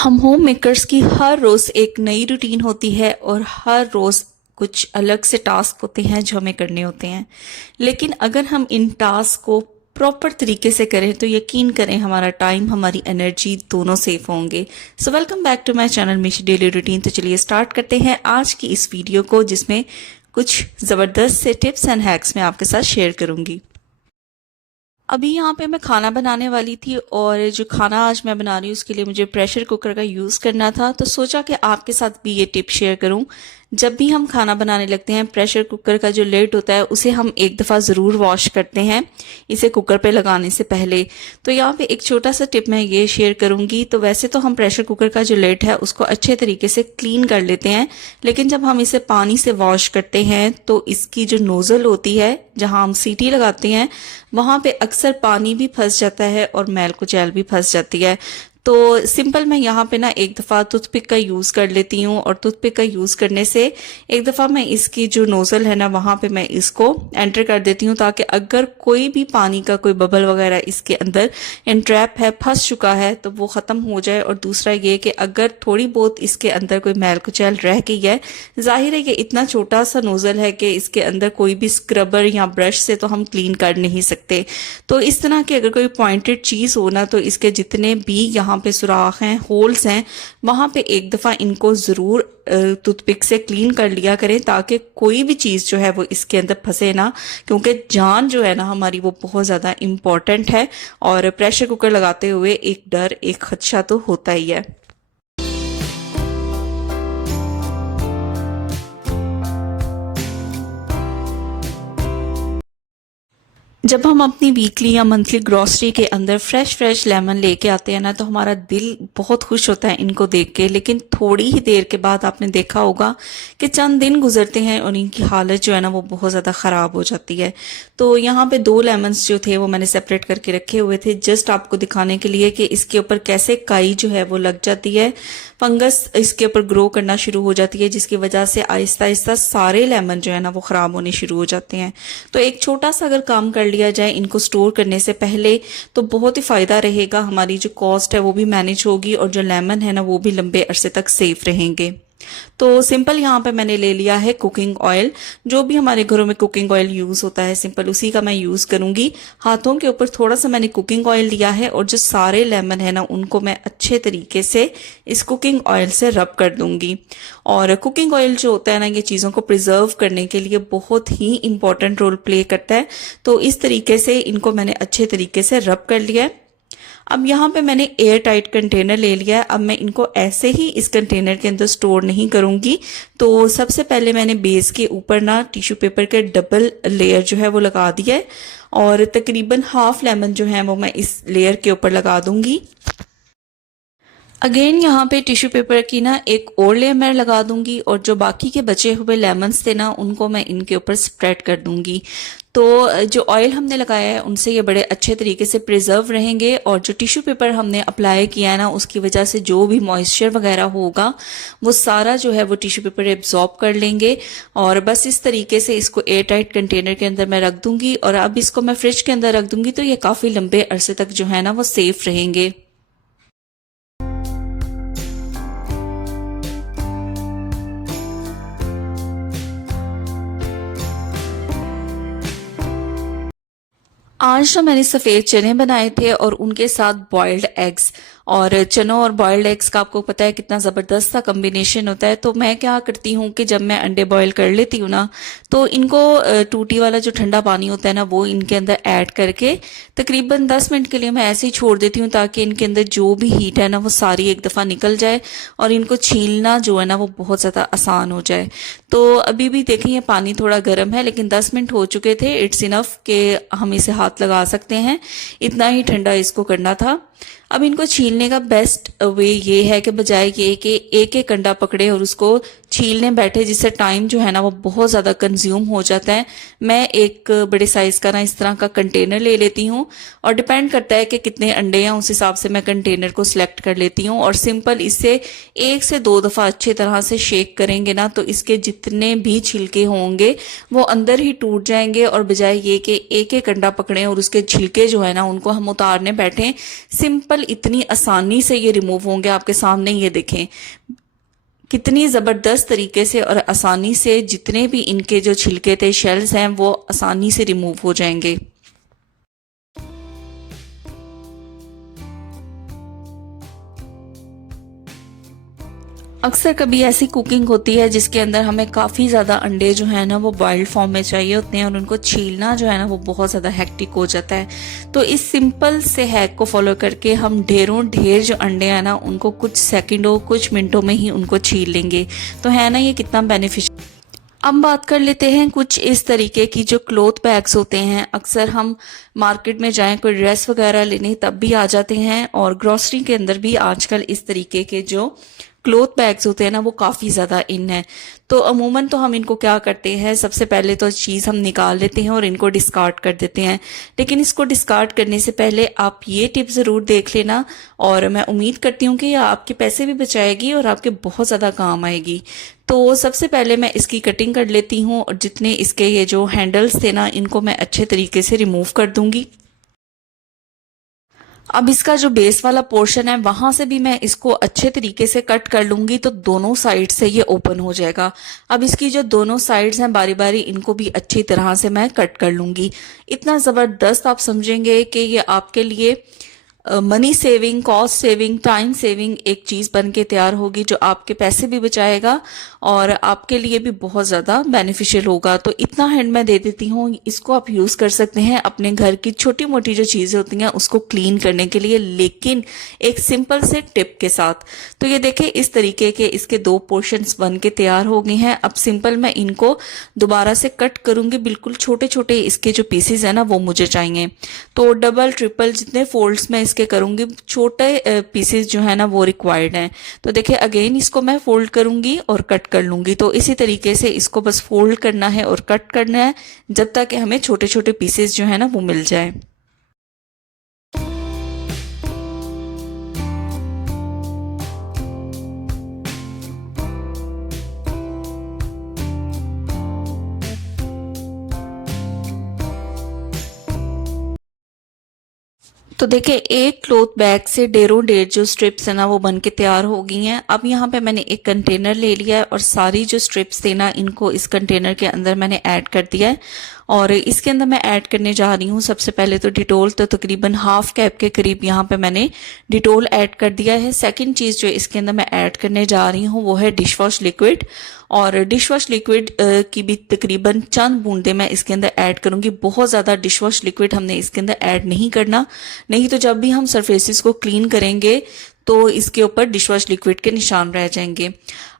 हम home makers की हर रोज़ एक नई रूटीन होती है और हर रोज़ कुछ अलग से टास्क होते हैं जो हमें करने होते हैं। लेकिन अगर हम इन टास्क को प्रॉपर तरीके से करें तो यकीन करें हमारा टाइम, हमारी एनर्जी दोनों सेफ होंगे। So welcome back to my channel Mishi daily routine. तो चलिए स्टार्ट करते हैं आज की इस वीडियो को, जिसमें कुछ ज़बरदस्त से टिप्स एंड हैक्स मैं आपके साथ शेयर करूंगी। अभी यहाँ पे मैं खाना बनाने वाली थी और जो खाना आज मैं बना रही हूँ उसके लिए मुझे प्रेशर कुकर का यूज़ करना था, तो सोचा कि आपके साथ भी ये टिप शेयर करूँ। जब भी हम खाना बनाने लगते हैं, प्रेशर कुकर का जो लिड होता है उसे हम एक दफ़ा ज़रूर वॉश करते हैं इसे कुकर पे लगाने से पहले। तो यहाँ पे एक छोटा सा टिप मैं ये शेयर करूँगी। तो वैसे तो हम प्रेशर कुकर का जो लिड है उसको अच्छे तरीके से क्लीन कर लेते हैं, लेकिन जब हम इसे पानी से वॉश करते हैं तो इसकी जो नोज़ल होती है जहाँ हम सीटी लगाते हैं वहाँ पे अक्सर पानी भी फंस जाता है और मैल कुचैल भी फंस जाती है। तो सिंपल मैं यहाँ पे ना एक दफ़ा टूथपिक का यूज़ कर लेती हूँ और टूथपिक का यूज़ करने से एक दफ़ा मैं इसकी जो नोज़ल है ना वहाँ पे मैं इसको एंटर कर देती हूँ, ताकि अगर कोई भी पानी का कोई बबल वगैरह इसके अंदर एंट्रैप है, फंस चुका है, तो वो ख़त्म हो जाए। और दूसरा ये कि अगर थोड़ी बहुत इसके अंदर कोई मैल कुचैल रह गई है, जाहिर है कि इतना छोटा सा नोज़ल है कि इसके अंदर कोई भी स्क्रबर या ब्रश से तो हम क्लीन कर नहीं सकते। तो इस तरह की अगर कोई पॉइंटेड चीज़ हो ना, तो इसके जितने भी यहाँ पे सुराख हैं, होल्स हैं, वहाँ पे एक दफ़ा इनको ज़रूर टूथपिक से क्लीन कर लिया करें, ताकि कोई भी चीज़ जो है वो इसके अंदर फंसे ना। क्योंकि जान जो है ना हमारी वो बहुत ज़्यादा इम्पॉर्टेंट है और प्रेशर कुकर लगाते हुए एक डर, एक खदशा तो होता ही है। जब हम अपनी वीकली या मंथली ग्रॉसरी के अंदर फ्रेश लेमन लेके आते हैं ना, तो हमारा दिल बहुत खुश होता है इनको देख के। लेकिन थोड़ी ही देर के बाद आपने देखा होगा कि चंद दिन गुजरते हैं और इनकी हालत जो है ना वो बहुत ज़्यादा ख़राब हो जाती है। तो यहाँ पे 2 लेमन्स जो थे वो मैंने सेपरेट करके रखे हुए थे, जस्ट आपको दिखाने के लिए कि इसके ऊपर कैसे काई जो है वो लग जाती है, फंगस इसके ऊपर ग्रो करना शुरू हो जाती है, जिसकी वजह से आहिस्ता आहिस्ता सारे लेमन जो है ना वो ख़राब होने शुरू हो जाते हैं। तो एक छोटा सा अगर काम कर लिया जाए इनको स्टोर करने से पहले, तो बहुत ही फ़ायदा रहेगा। हमारी जो कॉस्ट है वो भी मैनेज होगी और जो लेमन है ना वो भी लंबे अरसे तक सेफ रहेंगे। तो सिंपल यहाँ पे मैंने ले लिया है कुकिंग ऑयल। जो भी हमारे घरों में कुकिंग ऑयल यूज़ होता है सिंपल उसी का मैं यूज़ करूँगी। हाथों के ऊपर थोड़ा सा मैंने कुकिंग ऑयल लिया है और जो सारे लेमन है ना उनको मैं अच्छे तरीके से इस कुकिंग ऑयल से रब कर दूंगी। और कुकिंग ऑयल जो होता है ना, ये चीज़ों को प्रिजर्व करने के लिए बहुत ही इंपॉर्टेंट रोल प्ले करता है। तो इस तरीके से इनको मैंने अच्छे तरीके से रब कर लिया है। अब यहाँ पे मैंने एयर टाइट कंटेनर ले लिया है। अब मैं इनको ऐसे ही इस कंटेनर के अंदर स्टोर नहीं करूँगी। तो सबसे पहले मैंने बेस के ऊपर ना टिश्यू पेपर के डबल लेयर जो है वो लगा दिया है और तकरीबन हाफ लेमन जो है वो मैं इस लेयर के ऊपर लगा दूंगी। अगेन यहाँ पे टिश्यू पेपर की ना एक और लेयर मैं लगा दूंगी और जो बाकी के बचे हुए लेमन्स थे ना उनको मैं इनके ऊपर स्प्रेड कर दूंगी। तो जो ऑयल हमने लगाया है उनसे ये बड़े अच्छे तरीके से प्रिजर्व रहेंगे और जो टिश्यू पेपर हमने अप्लाई किया है ना उसकी वजह से जो भी मॉइस्चर वगैरह होगा वो सारा जो है वो टिश्यू पेपर एब्जॉर्ब कर लेंगे। और बस इस तरीके से इसको एयर टाइट कंटेनर के अंदर मैं रख दूंगी और अब इसको मैं फ्रिज के अंदर रख दूंगी, तो ये काफ़ी लंबे अरसे तक जो है ना वो सेफ रहेंगे। आज तो मैंने सफ़ेद चने बनाए थे और उनके साथ बॉइल्ड एग्स। और चनों और बॉइल्ड एग्स का आपको पता है कितना ज़बरदस्त सा कम्बिनेशन होता है। तो मैं क्या करती हूँ कि जब मैं अंडे बॉईल कर लेती हूँ ना, तो इनको टूटी वाला जो ठंडा पानी होता है ना वो इनके अंदर ऐड करके तकरीबन 10 मिनट के लिए मैं ऐसे ही छोड़ देती हूँ, ताकि इनके अंदर जो भी हीट है ना वो सारी एक दफ़ा निकल जाए और इनको छीलना जो है ना वो बहुत ज़्यादा आसान हो जाए। तो अभी भी देखें ये पानी थोड़ा गर्म है, लेकिन 10 मिनट हो चुके थे, इट्स इनफ कि हम इसे हाथ लगा सकते हैं, इतना ही ठंडा इसको करना था। अब इनको छीलने का बेस्ट वे ये है कि बजाय ये कि एक एक अंडा पकड़े और उसको छीलने बैठे जिससे टाइम जो है ना वो बहुत ज़्यादा कंज्यूम हो जाता है, मैं एक बड़े साइज़ का ना इस तरह का कंटेनर ले लेती हूँ। और डिपेंड करता है कि कितने अंडे हैं, उस हिसाब से मैं कंटेनर को सिलेक्ट कर लेती हूँ। और सिंपल इसे 1 से 2 दफ़ा अच्छी तरह से शेक करेंगे ना तो इसके जितने भी छिलके होंगे वो अंदर ही टूट जाएंगे, और बजाय ये कि एक एक अंडा पकड़ें और उसके छिलके जो है ना उनको हम उतारने बैठें, सिंपल इतनी आसानी से ये रिमूव होंगे। आपके सामने ये देखें कितनी ज़बरदस्त तरीके से और आसानी से जितने भी इनके जो छिलके थे, शेल्स हैं, वो आसानी से रिमूव हो जाएंगे। अक्सर कभी ऐसी कुकिंग होती है जिसके अंदर हमें काफ़ी ज़्यादा अंडे जो है ना वो बॉइल्ड फॉर्म में चाहिए होते हैं, और उनको छीलना जो है ना वो बहुत ज़्यादा हेक्टिक हो जाता है। तो इस सिंपल से हैक को फॉलो करके हम ढेर जो अंडे हैं ना उनको कुछ सेकंडों कुछ मिनटों में ही उनको छील लेंगे। तो है ना ये कितना बेनिफिशियल। अब बात कर लेते हैं कुछ इस तरीके की जो क्लॉथ बैग्स होते हैं। अक्सर हम मार्केट में जाएं कोई ड्रेस वगैरह लेने तब भी आ जाते हैं, और ग्रोसरी के अंदर भी आजकल इस तरीके के जो क्लॉथ बैग्स होते हैं ना वो काफ़ी ज़्यादा इन है। तो अमूमन तो हम इनको क्या करते हैं, सबसे पहले तो चीज़ हम निकाल लेते हैं और इनको डिस्कार्ड कर देते हैं। लेकिन इसको डिस्कार्ड करने से पहले आप ये टिप ज़रूर देख लेना, और मैं उम्मीद करती हूँ कि ये आपके पैसे भी बचाएगी और आपके बहुत ज़्यादा काम आएगी। तो सबसे पहले मैं इसकी कटिंग कर लेती हूँ, और जितने इसके ये जो हैंडल्स थे ना इनको मैं अच्छे तरीके से रिमूव कर दूंगी। अब इसका जो बेस वाला पोर्शन है वहां से भी मैं इसको अच्छे तरीके से कट कर लूंगी, तो दोनों साइड से ये ओपन हो जाएगा। अब इसकी जो दोनों साइड्स हैं बारी बारी इनको भी अच्छी तरह से मैं कट कर लूंगी। इतना ज़बरदस्त आप समझेंगे कि ये आपके लिए money saving, cost saving, time saving एक चीज़ बन के तैयार होगी, जो आपके पैसे भी बचाएगा और आपके लिए भी बहुत ज़्यादा बेनिफिशियल होगा। तो इतना हैंड मैं दे देती हूँ, इसको आप यूज़ कर सकते हैं अपने घर की छोटी मोटी जो चीज़ें होती हैं उसको क्लीन करने के लिए, लेकिन एक सिंपल से टिप के साथ। तो ये देखिए इस तरीके के इसके 2 पोर्शंस बन के तैयार हो गए हैं। अब सिंपल मैं इनको दोबारा से कट करूंगी, बिल्कुल छोटे छोटे इसके जो पीसेज है ना वो मुझे चाहिए। तो डबल ट्रिपल जितने फोल्ड्स में इसके करूंगी, छोटे पीसेस जो है ना वो रिक्वायर्ड हैं। तो देखिए अगेन इसको मैं फोल्ड करूंगी और कट कर लूंगी। तो इसी तरीके से इसको बस फोल्ड करना है और कट करना है जब तक कि हमें छोटे छोटे पीसेस जो है ना वो मिल जाए। तो देखिए एक क्लॉथ बैग से ढेरों ढेर जो स्ट्रिप्स है ना वो बन के तैयार हो गई हैं। अब यहाँ पे मैंने एक कंटेनर ले लिया है और सारी जो स्ट्रिप्स थे ना इनको इस कंटेनर के अंदर मैंने ऐड कर दिया है। और इसके अंदर मैं ऐड करने जा रही हूँ सबसे पहले तो डिटोल। तो तकरीबन हाफ कैप के करीब यहाँ पे मैंने डिटोल ऐड कर दिया है। सेकंड चीज़ जो इसके अंदर मैं ऐड करने जा रही हूँ वो है डिश वॉश लिक्विड। और डिश वॉश लिक्विड की भी तकरीबन चंद बूंदे मैं इसके अंदर ऐड करूंगी। बहुत ज़्यादा डिश वॉश लिक्विड हमने इसके अंदर ऐड नहीं करना, नहीं तो जब भी हम सरफेसेस को क्लीन करेंगे तो इसके ऊपर डिश वॉश लिक्विड के निशान रह जाएंगे।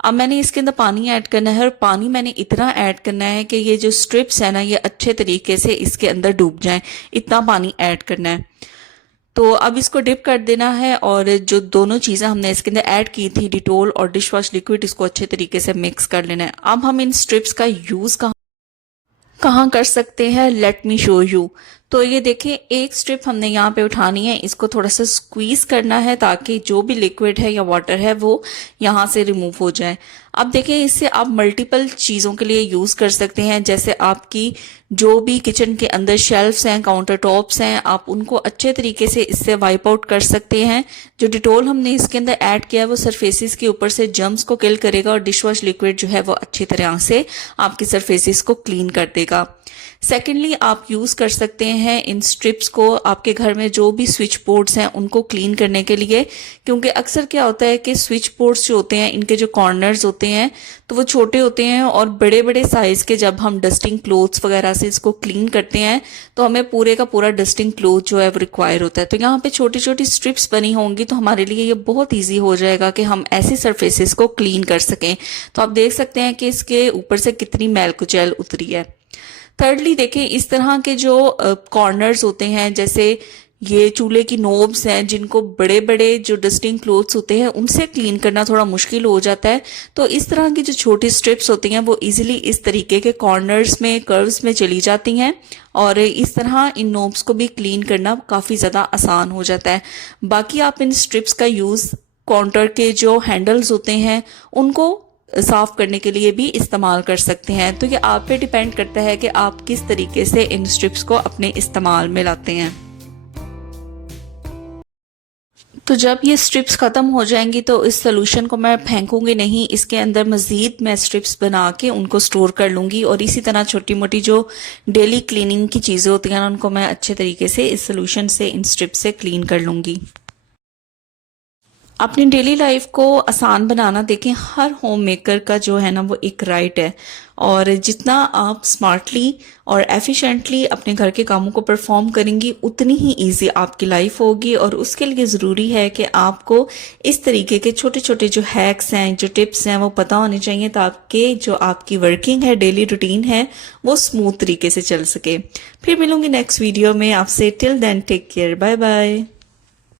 अब मैंने इसके अंदर पानी ऐड करना है, और पानी मैंने इतना ऐड करना है कि ये जो स्ट्रिप्स है ना ये अच्छे तरीके से इसके अंदर डूब जाएं, इतना पानी ऐड करना है। तो अब इसको डिप कर देना है, और जो दोनों चीज़ें हमने इसके अंदर ऐड की थी डिटोल और डिश वॉश लिक्विड, इसको अच्छे तरीके से मिक्स कर लेना है। अब हम इन स्ट्रिप्स का यूज़ कहाँ कर सकते हैं, लेट मी शो यू। तो ये देखिए एक स्ट्रिप हमने यहाँ पे उठानी है, इसको थोड़ा सा स्क्वीज करना है ताकि जो भी लिक्विड है या वाटर है वो यहाँ से रिमूव हो जाए। अब देखिए इससे आप मल्टीपल चीज़ों के लिए यूज़ कर सकते हैं, जैसे आपकी जो भी किचन के अंदर शेल्फ्स हैं, काउंटर टॉप्स हैं, आप उनको अच्छे तरीके से इससे वाइप आउट कर सकते हैं। जो डिटोल हमने इसके अंदर ऐड किया है वो सरफेसेस के ऊपर से जर्म्स को किल करेगा, और डिश वॉश लिक्विड जो है वो अच्छी तरह से आपकी सरफेसेस को क्लीन कर देगा। सेकेंडली आप यूज़ कर सकते हैं इन स्ट्रिप्स को आपके घर में जो भी स्विच बोर्ड्स हैं उनको क्लीन करने के लिए, क्योंकि अक्सर क्या होता है कि स्विच बोर्ड्स जो होते हैं इनके जो कॉर्नर्स होते हैं तो वो छोटे होते हैं, और बड़े बड़े साइज़ के जब हम डस्टिंग क्लोथ्स वगैरह से इसको क्लीन करते हैं तो हमें पूरे का पूरा डस्टिंग क्लोथ जो है वो रिक्वायर होता है। तो यहाँ पे छोटी छोटी स्ट्रिप्स बनी होंगी तो हमारे लिए ये बहुत ईजी हो जाएगा कि हम ऐसी सरफेसेस को क्लीन कर सकें। तो आप देख सकते हैं कि इसके ऊपर से कितनी मैल कुचैल उतरी है। थर्डली देखें इस तरह के जो कॉर्नर्स होते हैं, जैसे ये चूल्हे की नोब्स हैं जिनको बड़े बड़े जो डस्टिंग क्लोथ्स होते हैं उनसे क्लीन करना थोड़ा मुश्किल हो जाता है। तो इस तरह की जो छोटी स्ट्रिप्स होती हैं वो इजीली इस तरीके के कॉर्नर्स में, कर्व्स में चली जाती हैं और इस तरह इन नोब्स को भी क्लीन करना काफ़ी ज़्यादा आसान हो जाता है। बाकी आप इन स्ट्रिप्स का यूज़ काउंटर के जो हैंडल्स होते हैं उनको साफ करने के लिए भी इस्तेमाल कर सकते हैं। तो ये आप पे डिपेंड करता है कि आप किस तरीके से इन स्ट्रिप्स को अपने इस्तेमाल में लाते हैं। तो जब ये स्ट्रिप्स ख़त्म हो जाएंगी तो इस सोल्यूशन को मैं फेंकूंगी नहीं, इसके अंदर मज़ीद मैं स्ट्रिप्स बना के उनको स्टोर कर लूँगी और इसी तरह छोटी मोटी जो डेली क्लीनिंग की चीज़ें होती हैं उनको मैं अच्छे तरीके से इस सोल्यूशन से, इन स्ट्रिप्स से क्लीन कर लूँगी। अपनी डेली लाइफ को आसान बनाना, देखें हर होम मेकर का जो है ना वो एक राइट है और जितना आप स्मार्टली और एफिशिएंटली अपने घर के कामों को परफॉर्म करेंगी उतनी ही इजी आपकी लाइफ होगी। और उसके लिए ज़रूरी है कि आपको इस तरीके के छोटे छोटे जो हैक्स हैं, जो टिप्स हैं वो पता होने चाहिए ताकि जो आपकी वर्किंग है, डेली रूटीन है वो स्मूथ तरीके से चल सके। फिर मिलूंगी नेक्स्ट वीडियो में आपसे। Till then take care, bye bye.